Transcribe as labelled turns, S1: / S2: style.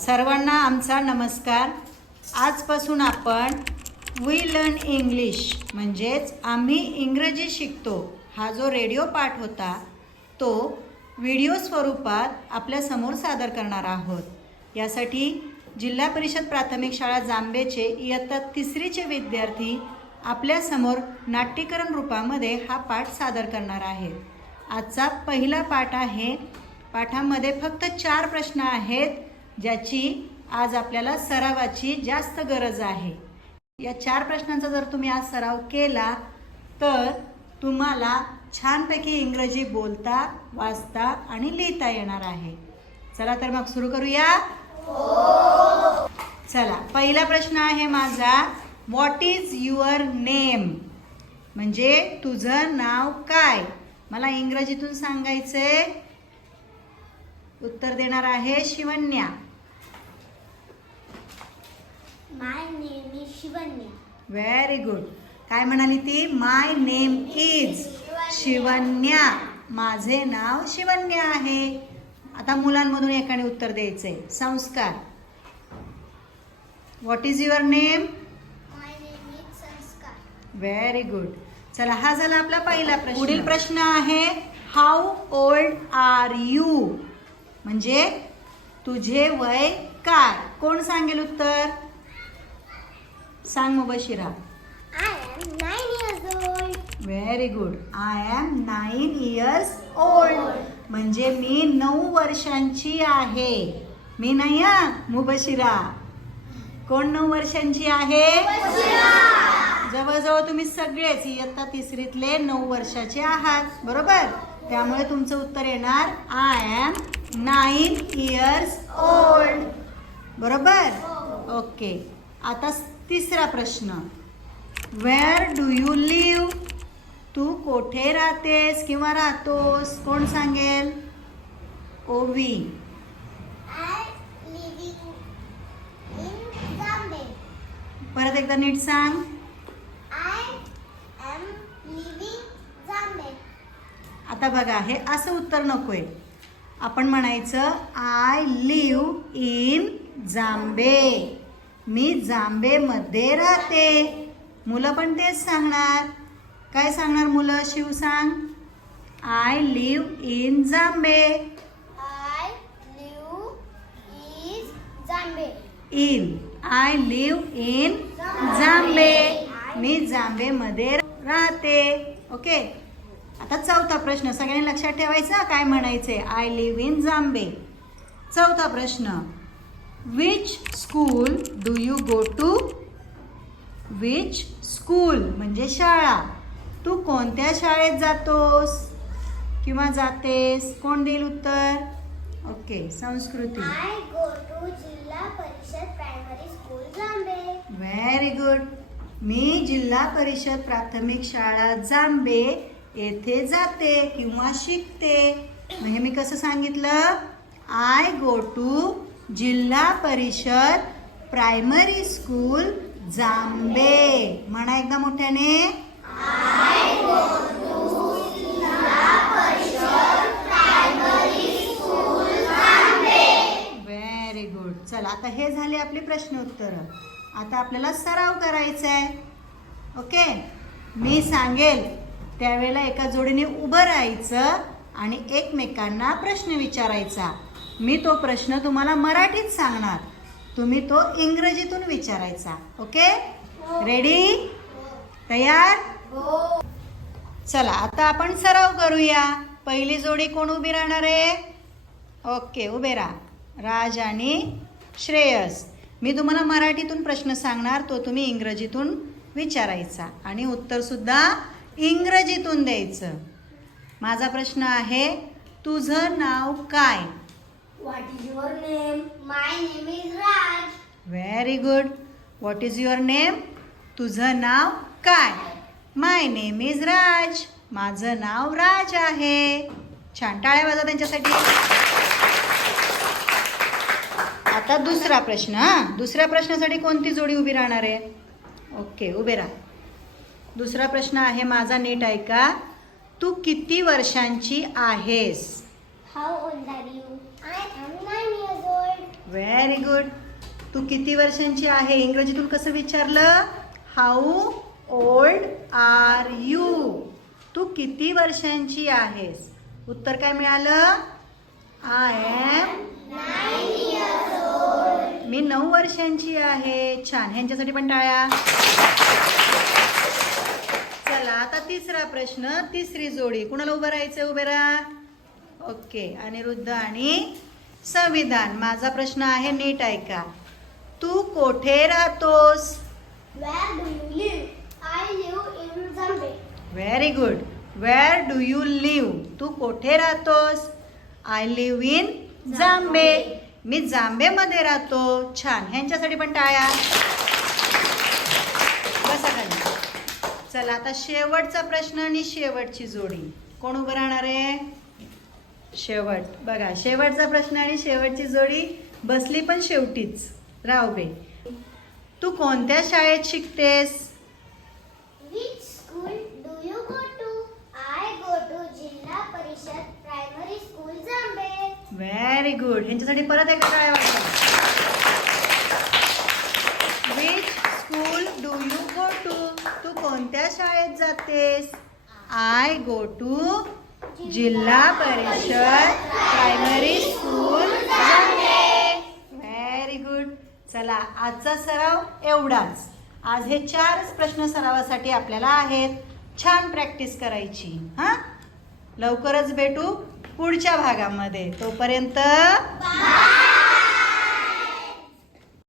S1: सर्वांना आमचा नमस्कार. आजपासून आपण वी लर्न इंग्लिश म्हणजेच आम्ही इंग्रजी शिकतो हा जो रेडिओ पाठ होता तो व्हिडिओ स्वरूपात आपल्यासमोर सादर करणार आहोत. यासाठी जिल्हा परिषद प्राथमिक शाळा जांबेचे इयत्ता तिसरीचे विद्यार्थी आपल्यासमोर नाट्यकरण रूपामध्ये हा पाठ सादर करणार आहेत. आजचा पहिला पाठ आहे. पाठामध्ये फक्त चार प्रश्न आहेत. ज्याची आज आपल्याला सरावाची जास्त गरज आहे. या चार प्रश्नांचा जर तुम्ही आज सराव केला तर तुम्हाला छानपैकी इंग्रजी बोलता वाचता आणि लिहिता येणार आहे. चला तर मग सुरू करूया? चला पहिला प्रश्न आहे माझा व्हॉट इज युअर नेम म्हणजे तुझं नाव काय? मला इंग्रजीतून सांगायचंय. उत्तर देणार आहे Shivanya.
S2: My name is Shivanya.
S1: Very good काय म्हणाली ती? माय नेम इज शिवन्या माझे नाव शिवन्या आहे. आता मुलांमधून एकाने उत्तर द्यायचंय. Sanskar. What is your name
S2: My name is Sanskar.
S1: Very good चला हा झाला आपला पहिला प्रश्न. पुढील प्रश्न आहे हाऊ ओल्ड आर यू म्हणजे तुझे वय काय? कोण सांगेल उत्तर? सांग
S2: years old.
S1: Very good I am nine years old म्हणजे मी नऊ वर्षांची आहे. मी नाही हा मुबशिरा कोण नऊ वर्षांची आहे? जवळजवळ तुम्ही सगळेच इयत्ता तिसरीतले नऊ वर्षाचे आहात. बरोबर? त्यामुळे तुमचं उत्तर येणार I am nine years old बरोबर? ओके आता तिसरा प्रश्न. वेअर डू यू लिव्ह तू कोठे राहतेस किंवा राहतोस? कोण सांगेल? ओवी. परत एकदा नीट सांग. आता बघा हे असं उत्तर नकोय. आपण म्हणायचं आय लिव्ह इन जांबे मी जांबेमध्ये राहते. मुलं पण तेच सांगणार. काय सांगणार मुलं? शिव सांग. I live in Jambe
S2: live is Zambia.
S1: In I live in Jambe मी जांबेमध्ये राहते. ओके आता चौथा प्रश्न. सगळ्यांनी लक्षात ठेवायचा? काय म्हणायचे आय लिव्ह इन जांबे चौथा प्रश्न. Which school do you go to which school म्हणजे शाळा. तू कोणत्या शाळेत जातोस? किंवा जातेस? कोण देईल उत्तर? ओके संस्कृती. व्हेरी गुड मी जिल्हा परिषद प्राथमिक शाळा जांबे येथे जाते किंवा शिकते. म्हणजे मी कसं सांगितलं? आय गो टू जिल्हा परिषद प्रायमरी स्कूल जांबे. म्हणा एकदा मोठ्याने. व्हेरी गुड चला आता हे झाले आपले प्रश्न उत्तर आता आपल्याला सराव करायचा आहे. ओके मी सांगेल त्यावेळेला एका जोडीने उभं राहायचं आणि एकमेकांना प्रश्न विचारायचा. मी तो प्रश्न तुम्हाला मराठीत सांगणार. तुम्ही तो इंग्रजीतून विचारायचा. ओके? रेडी तयार? चला आता आपण सराव करूया. पहिली जोडी कोण उभी राहणार आहे? ओके उभे राहा. राज आणि श्रेयस. मी तुम्हाला मराठीतून प्रश्न सांगणार तो तुम्ही इंग्रजीतून विचारायचा. आणि उत्तरसुद्धा इंग्रजीतून द्यायचं. माझा प्रश्न आहे तुझं नाव काय?
S2: What is your name? My name is Raj.
S1: Very good what is your name तुझं नाव काय? माय नेम इज राज माझं नाव राज आहे. छान टाळ्या वाजा त्यांच्यासाठी. आता दुसरा प्रश्न हा? दुसऱ्या प्रश्नासाठी कोणती जोडी उभी राहणार आहे? ओके उभे राहा. दुसरा प्रश्न आहे माझा नीट ऐका. तू किती वर्षांची आहेस?
S2: How old are you?
S1: Very good तू किती वर्षांची आहे? इंग्रजीतून कसं विचारलं? हाऊ ओल्ड आर यू तू किती वर्षांची आहेस? उत्तर काय मिळालं? आय एम मी नऊ वर्षांची आहे. छान. ह्यांच्यासाठी पण टाळ्या. चला आता तिसरा प्रश्न. तिसरी जोडी. कुणाला उभं राहायचं उभे राहा. ओके अनिरुद्ध आणि संविधान. माझा प्रश्न आहे नीट ऐका. तू कोठे राहतोस. Very good where do you live तू कोठे राहतोस? आय लिव्ह इन जांबे मी जांबेमध्ये राहतो. छान. ह्यांच्यासाठी पण टाळ्या. बसा खाली. चला आता शेवटचा प्रश्न आणि शेवटची जोडी. कोण उभं राहणार आहे? शेवट. बघा शेवटचा प्रश्न आणि शेवटची जोडी बसली पण शेवटीच. राव बे तू कोणत्या शाळेत शिकतेस. व्हेरी गुड ह्यांच्यासाठी परत एकदा काय वाटतं which school do you go to तू कोणत्या शाळेत जातेस? आय गो टू जिल्हा परिषद प्रायमरी स्कूल व्हेरी गुड चला आजचा सराव एवढाच. आज हे चारच प्रश्न सरावासाठी आपल्याला आहेत. छान प्रॅक्टिस करायची. हां? लवकरच भेटू पुढच्या भागामध्ये. तोपर्यंत